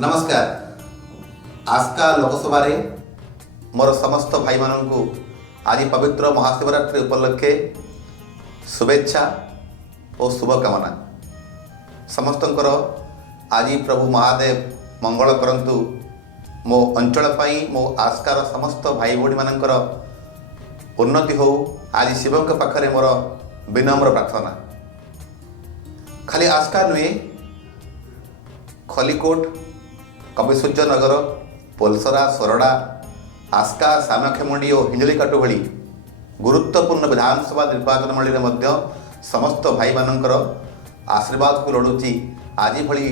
नमस्कार। आस्का लोकसभा मोर समस्त भाई मानू आज पवित्र महाशिवरात्रि उपलक्षे शुभेच्छा और शुभकामना। समस्तंकर आज प्रभु महादेव मंगल करंतु। मो अंचल पाई मो आस्कार समस्त भाई भौणी मानकर उन्नति हो। आज शिव के पाखरे मोर विनम्र प्रार्थना। खाली आस्का नुहे, खलिकोट, कविसूर्य नगर, पोलसरा, सोरडा, आस्का, सामखेमुंडी और हिंजलिकाटु भली गुरुत्वपूर्ण विधानसभा निर्वाचन मंडली में समस्त भाई मानकर आशीर्वाद को लोड़ुची। आज भली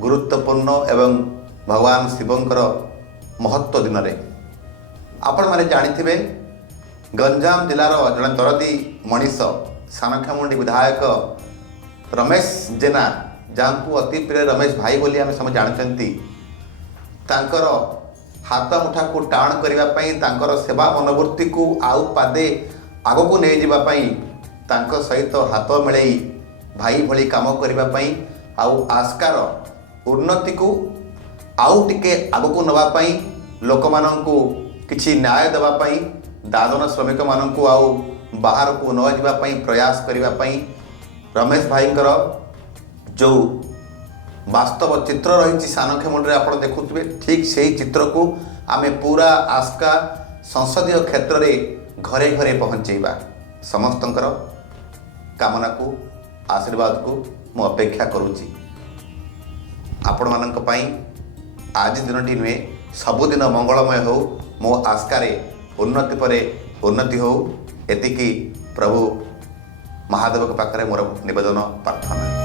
गुरुत्वपूर्ण एवं भगवान शिवंकर महत्व दिन में आपण माने जानिथिबे गंजाम जिलार जड़े दरदी मनीष सामखेमुंडी विधायक रमेश जेना, जहाँ अति प्रिय रमेश भाई बोली आम सब जानते, तांकर हाथ मुठा को टाण करने तांकर सेवा मनोवृत्ति को आउ पादे आग को नहीं जावाई तांकर सहित हाथ मिलई भाई भली काम करने आउ आस्कार उन्नति को आउ टिके आग को नवापाई लोक मानू किछि न्याय देवाई दादन श्रमिक मानू आउ बाहर को न जावाई प्रयास करने रमेश भाईंकर जो वास्तव चित्र रही सानखेमुंडी आप देखुए, ठीक से ही चित्र को आमे पूरा आस्का संसदीय क्षेत्र में घरे घरे पहुँचेबा। समस्तंकर कामना को आशीर्वाद को मु अपेक्षा करुच्ची। आपण मानक पई आज दिनटी नुहे, सबुदिन मंगलमय हो। मो आस्कारे उन्नति परे उन्नति हो, एतिकी प्रभु महादेव के पाखरे मोर निवेदन प्रार्थना।